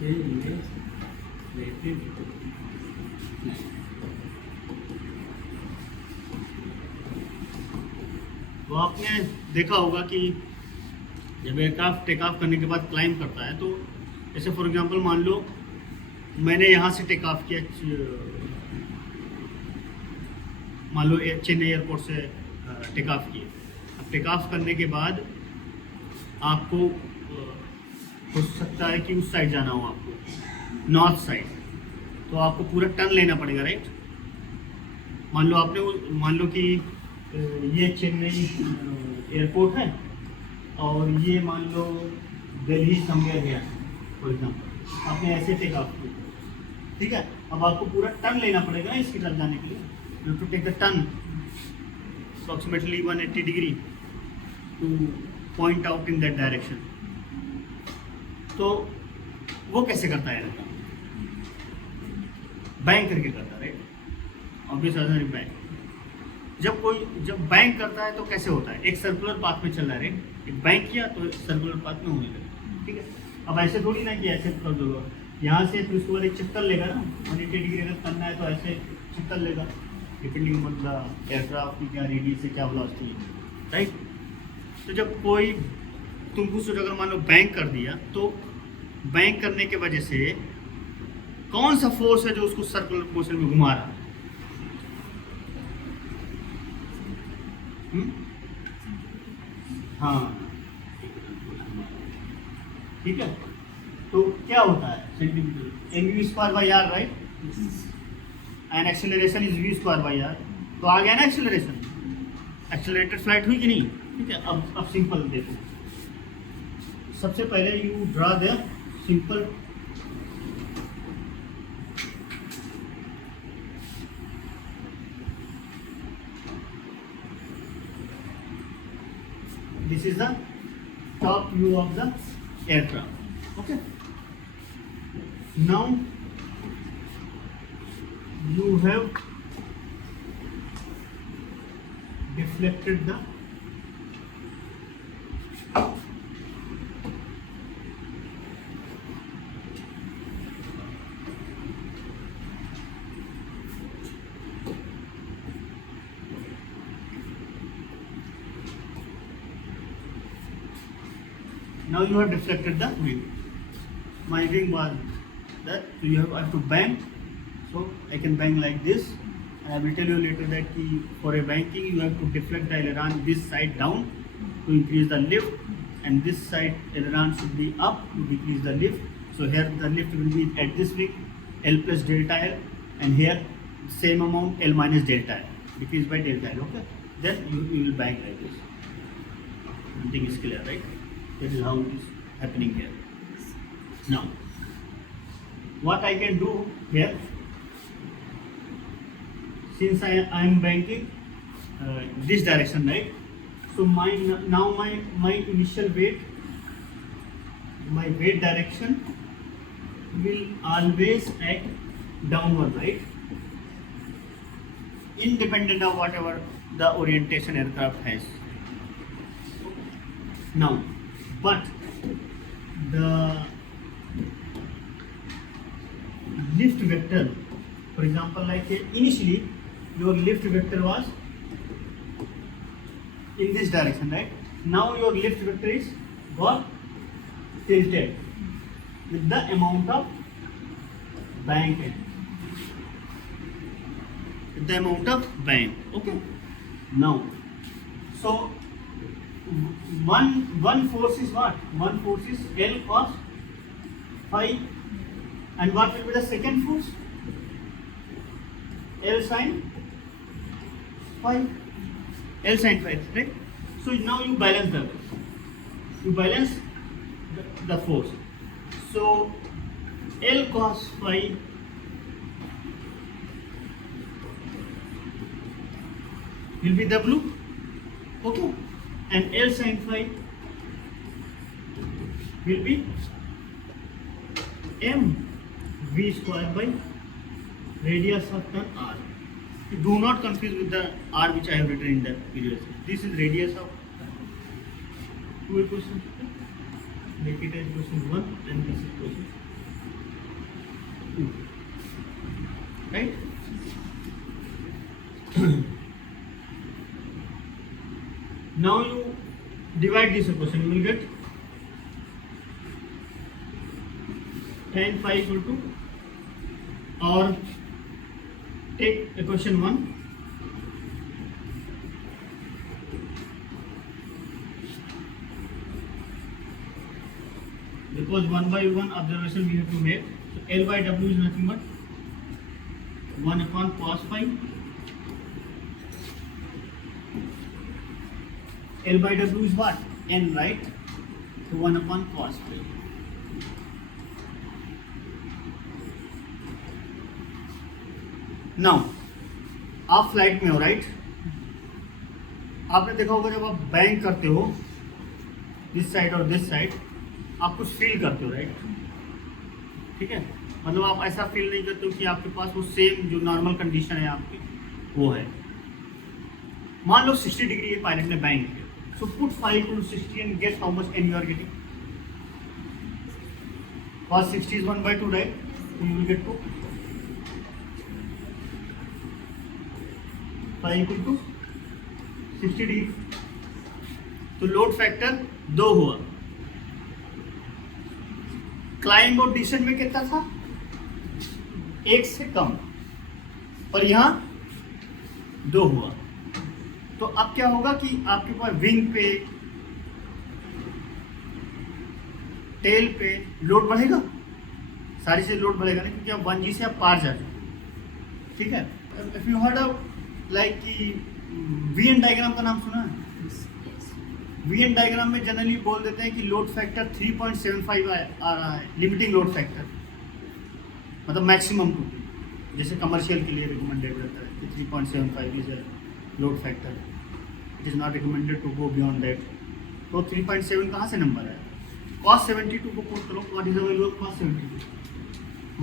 से ये रेटेड तो आपने देखा होगा कि जब एयरक्राफ्ट टेक ऑफ करने के बाद क्लाइंब करता है तो जैसे फॉर एग्जांपल मान लो मैंने यहाँ से टेक ऑफ किया, मान लो चेन्नई एयरपोर्ट से टेक ऑफ किए। अब टेक ऑफ करने के बाद आपको हो सकता है कि उस साइड जाना हो, आपको नॉर्थ साइड, तो आपको पूरा टर्न लेना पड़ेगा, राइट। मान लो कि ये चेन्नई एयरपोर्ट है और ये मान लो दिल्ली समवेयर गया फॉर एग्जाम्पल, आपने ऐसे टेक ऑफ किया, ठीक है। अब आपको पूरा टर्न लेना पड़ेगा इसकी तरफ जाने के लिए, you to take the turn approximately 180 degree to point out in that direction. तो वो कैसे करता है, बैंक करके करता है, राइट। ऑब्वियस बैंक जब बैंक करता है तो कैसे होता है, एक सर्कुलर पाथ में चल रहा है, राइट। एक बैंक किया तो सर्कुलर पाथ में होने लगा, ठीक है। अब ऐसे थोड़ी ना कि ऐसे कर दो यहाँ से, फिर उसके बाद एक चक्कर लेगा ना 180 डिग्री अगर करना है तो ऐसे चक्कर लेगा, डिपेंडिंग मतलब एयरक्राफ्ट की क्या रेडियस से क्या वेलोसिटी है, राइट। तो जब कोई तुमको सोचो अगर मान लो बैंक कर दिया, तो बैंक करने के वजह से कौन सा फोर्स है जो उसको सर्कुलर मोशन में घुमा रहा है? हाँ, ठीक है। तो क्या होता है, centimetre M V square by R, right, and acceleration is V square by R. तो आ गया ना एक्सेलरेशन, एक्सेलरेटेड फ्लाइट हुई कि नहीं, ठीक है। अब सिंपल देखो, सबसे पहले you draw the simple this is the top view of the aircraft, okay. Now you have deflected the now you have deflected the wing. My wing was that, so you have to bang, so I can bang like this, and I will tell you later that for a banking you have to deflect the aileron this side down to increase the lift, and this side aileron should be up to decrease the lift. So here the lift will be at this wing L plus delta L, and here same amount L minus delta L, decreased by delta L, okay. Then you will bang like this. Everything is clear, right? That is how it is happening here. Now, what I can do here, since I am banking this direction, right? So my initial weight, my weight direction will always act downward, right? Independent of whatever the orientation aircraft has. Now, but the lift vector, for example, like initially your lift vector was in this direction, right? Now your lift vector is got tilted with the amount of bank, with the amount of bank, okay. Now, so one force is what? One force is L cos phi, and what will be the second force? L sin phi. L sin phi, right? So now you balance the force. So L cos phi will be W, okay, and L sin phi will be m v square by radius of turn r. Do not confuse with the r which I have written in the previous. This is radius of two equations. Make it as equation 1 and this is equation 2, right? Now you divide this equation, you will get tan phi equal to, or take equation 1, because 1 by 1 observation we have to make. So L by W is nothing but 1 upon cos phi. L by W is what? N, right? So 1 upon cos phi. Now, आप flight में हो, right? आपने देखा होगा जब आप bank करते हो दिस साइड और दिस साइड, आप कुछ फील करते हो, राइट? ठीक है, मतलब आप ऐसा फील नहीं करते हो कि आपके पास वो सेम जो नॉर्मल कंडीशन है आपकी वो है. मान लो 60 डिग्री ये पायलट ने बैंक किया, so put 5 to 60 and guess how much n you are getting. Cos 60 is 1 by 2, right? So you will get 2. 5 equal to 60 degree. तो लोड फैक्टर 2 हुआ. क्लाइंब और डिसेंट में कितना था? 1 से कम, पर यहाँ 2 हुआ. तो अब क्या होगा कि आपके पास विंग पे, टेल पे लोड बढ़ेगा, सारी से लोड बढ़ेगा नहीं, क्योंकि आप 1G से आप पार जा रहे हो. ठीक है. इफ यू हर्ड लाइक कि वीएन डायग्राम का नाम सुना है? वीएन डायग्राम में जनरली बोल देते हैं कि लोड फैक्टर 3.75 आ रहा है, लिमिटिंग लोड फैक्टर, मतलब मैक्सिमम टू. जैसे कमर्शियल के लिए रिकमेंडेड रहता है कि 3.75 is load factor, it is not recommended to go beyond that. तो 3.7 कहाँ से नंबर है? cos 72 को पुट करो. What is the value of cos 72?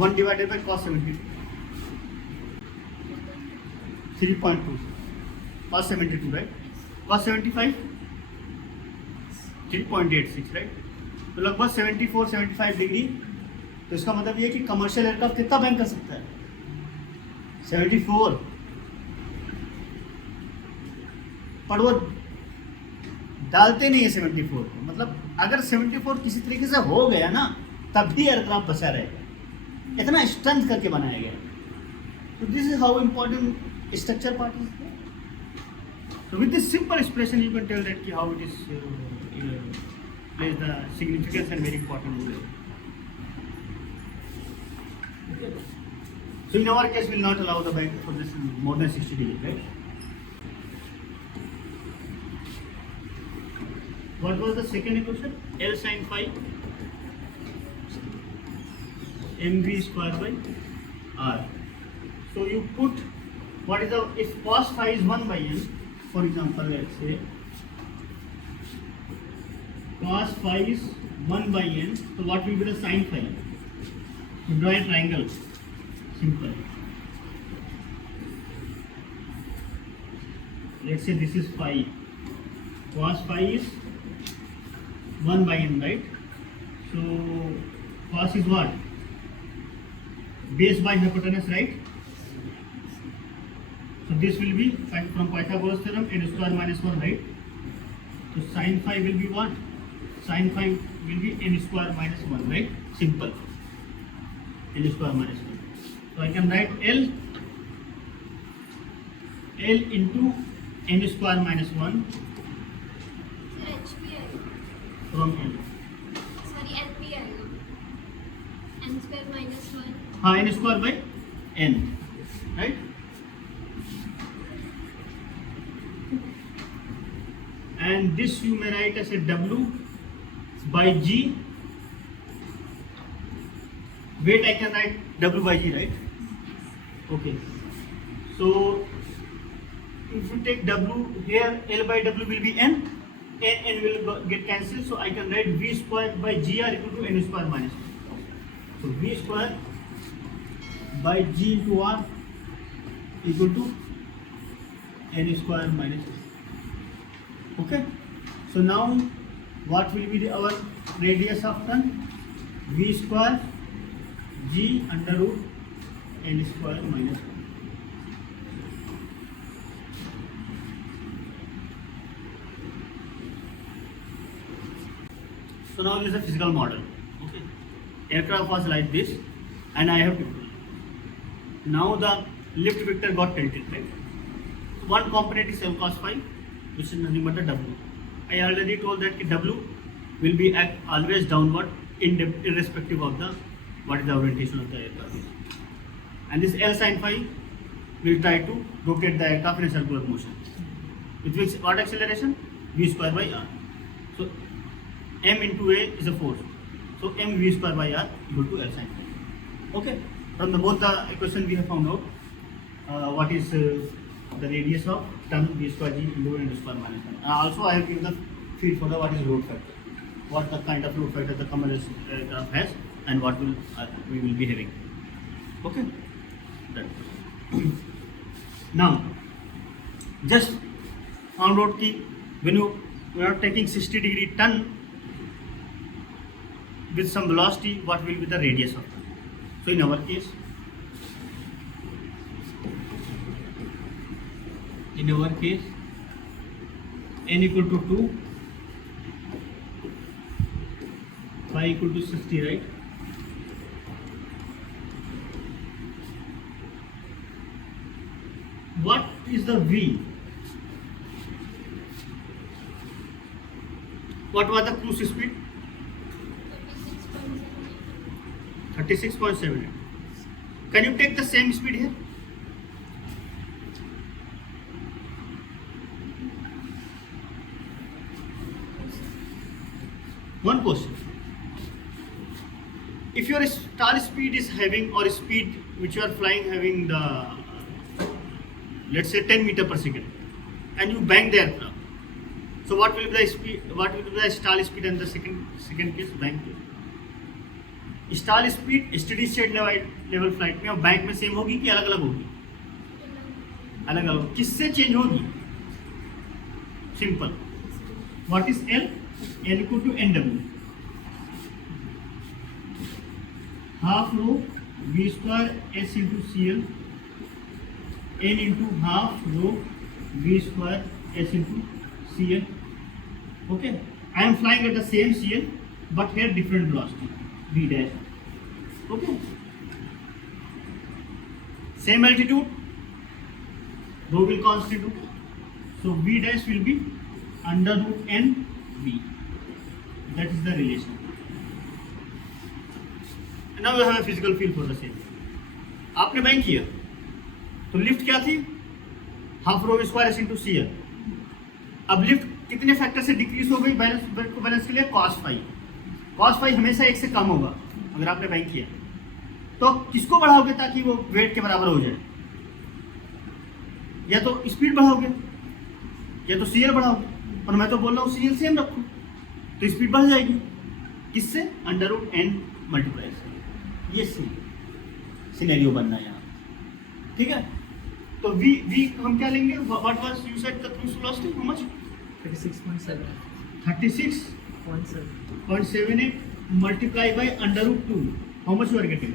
1 divided by cos 72, 3.2. cos 72, right? cos 75 3.86, right? तो लगभग 74-75 डिग्री. तो इसका मतलब ये कि कमर्शियल एयरक्राफ्ट कितना बैंक कर सकता है? 74. पर वो डालते नहीं है 74 को. मतलब अगर 74 किसी तरीके से हो गया ना, तब भी एयरक्राफ्ट बचा रहेगा. इतना स्ट्रेंथ करके बनाया गया. तो this is how important structure part is. So with this simple expression you can tell that how it is plays the significance and very important role. So in our case we will not allow the bank for this more than 60 degrees, right? What was the second equation? L sin phi mv square by r. So you put what is the, if cos phi is 1 by n, for example, let's say cos phi is 1 by n, so what will be the sin phi? You draw a triangle, simple. Let's say this is phi. Cos phi is 1 by n, right? So cos is what? Base by hypotenuse, right? So this will be from Pythagoras theorem, n square minus 1, right? So sin phi will be what? Sin phi will be n square minus 1, right? Simple. N square minus 1. So I can write L into n square minus 1 from L. Sorry, LP n square minus 1. हाँ, n square by n, right? And this you may write as a W by G. Weight I can write W by G, right? Okay. So if you take W here, L by W will be N. N will get cancelled. So I can write V square by GR equal to N square minus 1. So V square by G into R equal to N square minus 1. Okay, so now what will be our radius of turn? V square G under root L square minus 1. So now it is a physical model. Okay. Aircraft was like this, and I have to. Now the lift vector got tilted, right? One component is L cos phi, which is nothing but the W. I already told that W will be always downward, irrespective of the what is the orientation of the aircraft. And this L sin phi will try to rotate the aircraft in a circular motion. With which what acceleration? V square by R. So m into a is a force. So m v square by r equal to L sin phi. Okay. From the both the equation we have found out what is the radius of term v square g into n square minus 1. Also I have given the field for the what is load factor. What the kind of load factor the commercial aircraft has and what will we will be having. Okay. Done. Now just found out ki when you are taking 60-degree turn with some velocity, what will be the radius of turn? So in our case, n equal to 2, phi equal to 60, right? What is the V? What was the cruise speed? 36.78. Can you take the same speed here? One question. If your stall speed is having or speed which you are flying having the let's say 10 meter per second and you bang the aircraft, so what will be the speed? What will be the stall speed and the second case bang? Stall speed steady state level flight में और bank में same होगी कि अलग अलग होगी? अलग अलग. किससे चेंज होगी? Simple. What is L? L equal to N W half rho V square S into C L N into half rho V square S into C L. Okay. I am flying at the same C L but here different velocity V dash. Okay. Same altitude, rho will constant. So V dash will be under root n V. That is the relation. And now we have a physical feel for the same. आपने bank किया तो lift क्या थी? Half rho square S into C L. अब lift कितने factor से decrease हो गई बैलेंस के लिए? Cos phi. कॉस फाई हमेशा 1 से कम होगा अगर आपने बैंक किया. तो किसको बढ़ाओगे ताकि वो वेट के बराबर हो जाए? या तो स्पीड बढ़ाओगे या तो सीएल बढ़ाओगे. और मैं तो बोल रहा हूँ सीएल सेम रखो तो स्पीड बढ़ जाएगी. किससे? अंडर रूट एन मल्टीप्लाई से. ये सिनेरियो बनना है यहाँ. ठीक है. तो वी हम क्या लेंगे? What was you said the cruise velocity? How much? 36.78 multiply by under root 2. How much you are getting?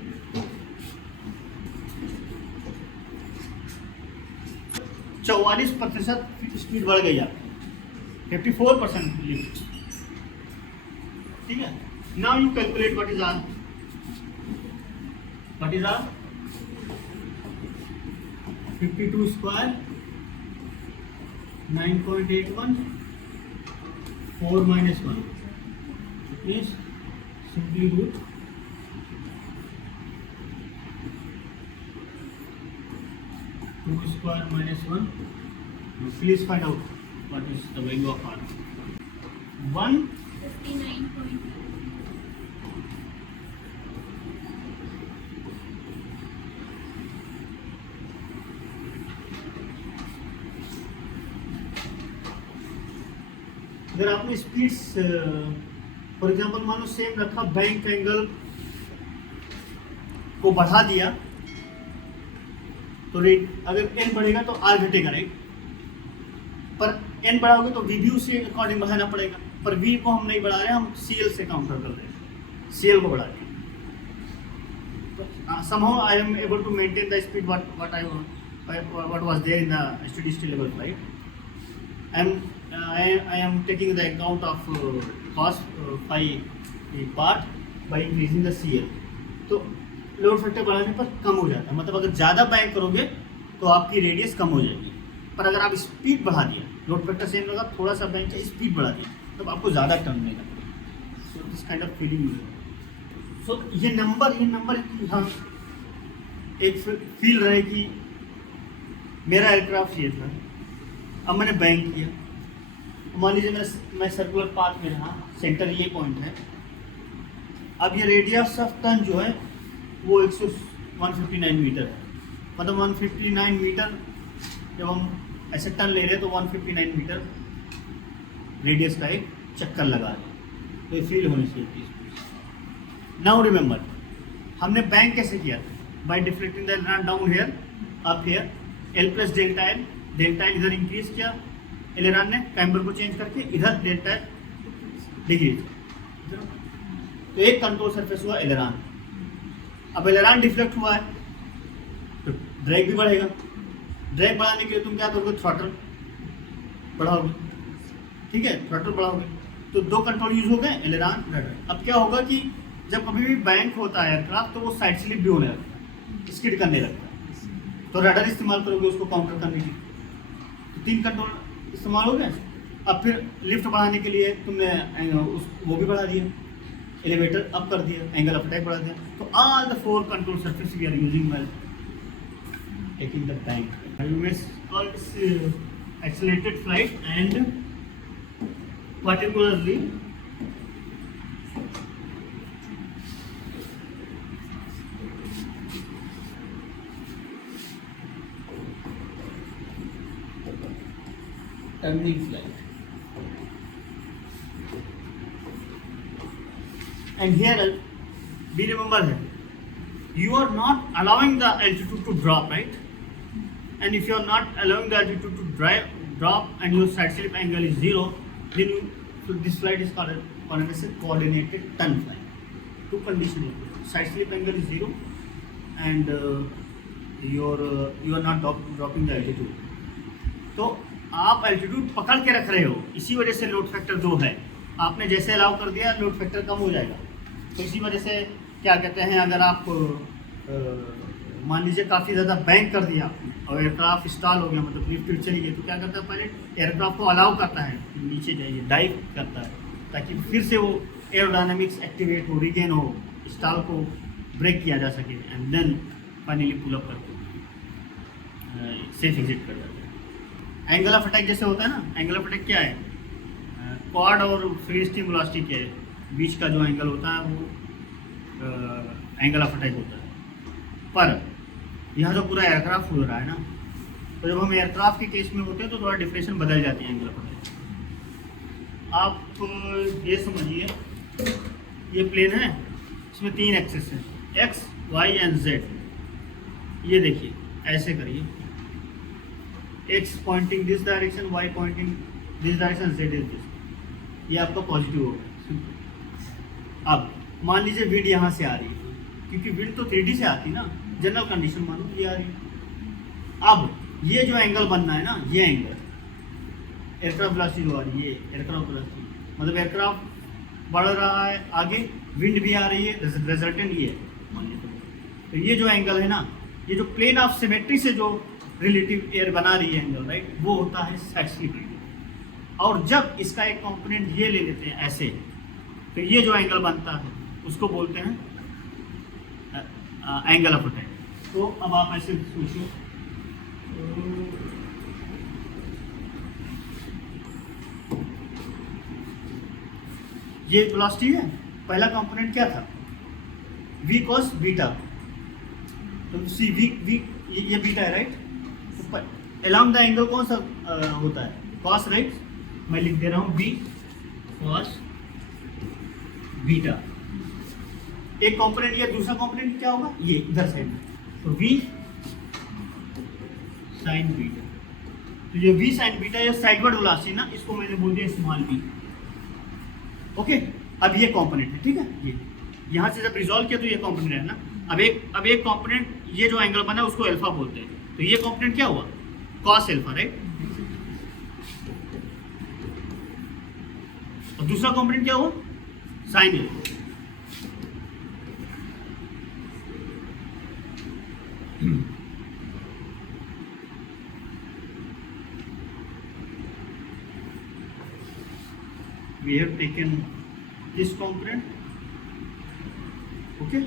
44% speed बढ़ गई आपकी. 54% लिफ्ट. ठीक है. Now you calculate what is R. What is R? 52 square 9.81 4 minus 1 is simply root 2 square minus 1. Now please find out what is the value of R. 59.5. अगर आपने speeds for example मान लो same रखा, bank angle को बढ़ा दिया तो rate अगर N बढ़ेगा तो आर घटेगा, राइट. पर एन बढ़ाओगे तो वी भी उसी अकॉर्डिंग बढ़ाना पड़ेगा. पर वी को हम नहीं बढ़ा रहे हैं, हम सी एल से काउंटर कर रहे हैं. सी एल को बढ़ा रहे हैं. तो somehow I am able to maintain the speed what was there in the steady state level flight. I am taking the account of cos phi part by increasing the CL. तो load factor बढ़ाने पर कम हो जाता है, मतलब अगर ज़्यादा bank करोगे तो आपकी रेडियस कम हो जाएगी, पर अगर आप स्पीड बढ़ा दिया, लोड फैक्टर सेम रहेगा, थोड़ा सा बैंक है, स्पीड बढ़ा दिया, तब आपको ज़्यादा टर्न मिलेगा. So this kind of feeling. So ये नंबर हाँ एक फील रहे कि मेरा एयरक्राफ्ट ये था, अब मैंने बैंक किया, मान लीजिए मैं सर्कुलर पाथ में रहा, सेंटर ये पॉइंट है, अब ये रेडियस ऑफ टर्न जो है वो 159 मीटर है, मतलब 159 मीटर जब हम ऐसे टर्न ले रहे हैं तो 159 मीटर रेडियस का एक चक्कर लगा रहे हैं, तो ये फील होनी चाहिए. नाउ रिमेंबर हमने बैंक कैसे किया था, by deflecting the aileron down here up here, L plus delta L इधर इंक्रीज किया एलेरॉन ने कैम्बर को चेंज करके, इधर डेल्टा डिक्रीज. तो एक कंट्रोल सरफेस हुआ एलेरॉन. अब एलेरॉन डिफ्लेक्ट हुआ है तो ड्रैग भी बढ़ेगा, ड्रैग बढ़ाने के लिए तुम क्या करोगे, थ्रॉटल बढ़ाओगे, ठीक है, थ्रॉटल बढ़ाओगे, तो दो कंट्रोल यूज हो गए, एलेरॉन रडर. अब क्या होगा कि जब कभी भी बैंक होता है एयरक्राफ्ट तो वो साइड स्लिप भी होने लगता है, स्किड करने लगता है, तो रडर इस्तेमाल करोगे उसको काउंटर करने के लिए. तो 3 कंट्रोल इस्तेमाल हो गए. अब फिर लिफ्ट बढ़ाने के लिए तुमने वो भी बढ़ा दिया, एलिवेटर अप कर दिया, एंगल ऑफ अटैक बढ़ा दिया. तो all the 4 control surface we are using while taking the bank. You may call this accelerated flight and particularly turning flight. And here be remember here, you are not allowing the altitude to drop, right? And if you are not allowing the altitude to drop and your side slip angle is 0, then so this flight is called as a coordinated turn flight. Two conditions: side slip angle is 0 and you are not dropping the altitude. तो आप altitude पकड़ के रख रहे हो, इसी वजह से लोड फैक्टर 2 है. आपने जैसे अलाउ कर दिया लोड फैक्टर कम हो जाएगा. तो इसी वजह से क्या कहते हैं, अगर आप मान लीजिए काफ़ी ज़्यादा बैंक कर दिया और एयरक्राफ्ट स्टॉल हो गया, मतलब लिफ्ट चली गई, तो क्या करता है पायलट एयरक्राफ्ट को अलाउ करता है नीचे जाइए, डाइव करता है, ताकि फिर से वो एरोडायनामिक्स एक्टिवेट हो, रिगेन हो, स्टॉल को ब्रेक किया जा सके and then finally pull up करके सेफ एग्जिट कर जाता है. एंगल ऑफ अटैक जैसे होता है ना, एंगल ऑफ अटैक क्या है, क्वाड और फ्री स्टीम वेलोसिटी के बीच का जो एंगल होता है वो एंगल ऑफ अटैक होता है. पर यहाँ जो पूरा एयरक्राफ्ट हो रहा है ना, तो जब हम एयरक्राफ्ट के केस में होते हैं तो थोड़ा डिफरेंशियल बदल जाती है एंगल ऑफ अटैक. आप ये समझिए, ये प्लेन है, इसमें 3 एक्सिस हैं, एक्स वाई एंड जेड. ये देखिए ऐसे करिए, x pointing this direction, y pointing this direction, z is this. ये आपका पॉजिटिव होगा. अब मान लीजिए विंड यहाँ से आ रही है, क्योंकि विंड तो 3D से आती है ना, जनरल कंडीशन मानो ये आ रही है. अब ये जो एंगल बनना है ना, ये एंगल एयरक्राफ्ट वेलोसिटी जो आ रही है, ये एयरक्राफ्ट वेलोसिटी, मतलब एयरक्राफ्ट बढ़ रहा है आगे, विंड भी आ रही है, रिजल्टेंट ये है मान लीजिए. तो ये जो एंगल है ना, ये जो प्लेन ऑफ सिमेट्री से जो रिलेटिव एयर बना रही है एंगल, राइट, वो होता है साइड स्लिप एंगल. और जब इसका एक कंपोनेंट ये ले लेते हैं ऐसे, तो ये जो एंगल बनता है उसको बोलते हैं एंगल ऑफ अटैक. तो अब आप ऐसे सोचिए, ये वेलोसिटी है, पहला कंपोनेंट क्या था, v cos बीटा. तो सी v ये बीटा है, राइट. तो अलोंग द एंगल कौन सा होता है, cos, राइट. मैं लिख दे रहा हूँ v cos बीटा. एक कंपोनेंट ये, दूसरा कंपोनेंट क्या होगा, ये इधर साइड में, तो v sin बीटा. तो ये v sin बीटा ये साइडवर्ड वेलोसिटी ना, इसको मैंने बोल दिया स्मॉल v. ओके, अब ये कंपोनेंट है, ठीक है. ये यहाँ से जब रिजॉल्व किया तो ये कंपोनेंट है ना, अब एक कंपोनेंट, ये जो एंगल बना है उसको अल्फा बोलते हैं, तो ये कंपोनेंट क्या हुआ, कॉस अल्फा, राइट। और दूसरा कंपोनेंट क्या हुआ, sine alpha. We have taken this component, okay,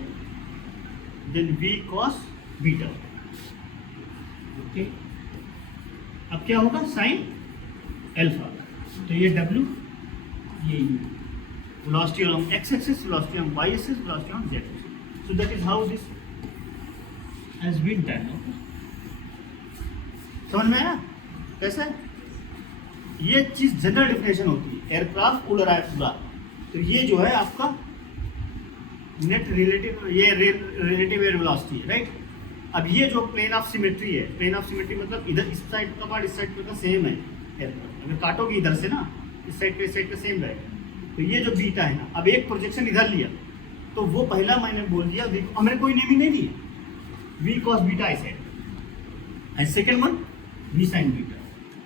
then V cos beta, okay। अब क्या होगा, साइन अल्फा, तो ये W, ये U, velocity along x axis, velocity on y axis, velocity on z axis, so that is how this has been done, okay। समझ में आया कैसा है? ये चीज जनरल डिफिनेशन होती है, एयरक्राफ्ट उड़ रहा है पूरा, तो ये जो है आपका नेट रिलेटिव, ये रिलेटिव एयर वेलोसिटी है, राइट। अब ये जो प्लेन ऑफ सिमेट्री है, प्लेन ऑफ सिमेट्री मतलब इधर इस साइड का पार्ट इस साइड का सेम है एयरक्राफ्ट, अगर काटोगे इधर से ना, इस साइड का सेम रहेगा, तो ये जो बीटा है ना, अब एक प्रोजेक्शन इधर लिया, तो वो पहला मैंने बोल दिया, हमने कोई नेमिंग नहीं दी, V cos beta I side, and second one V sine beta.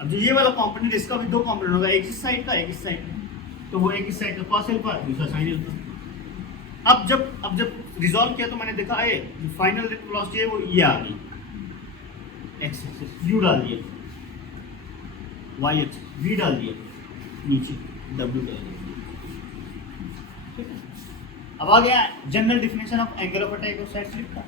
अब जो ये वाला कंपोनेंट, इसका भी दो कंपोनेंट होगा, एक इस साइड का एक इस साइड का, तो वो एक इस साइड का कॉस अल्फा, दूसरा साइन अल्फा। अब जब रिजॉल्व किया तो मैंने देखा ये जो फाइनल वेलोसिटी है वो ये आ गई, एक्स एक्सिस, यू डाल दिया, वाई एक्सिस वी डाल दिया, नीचे डब्ल्यू डाल दिया, ठीक है। अब आ गया general definition of angle of attack of side slip का।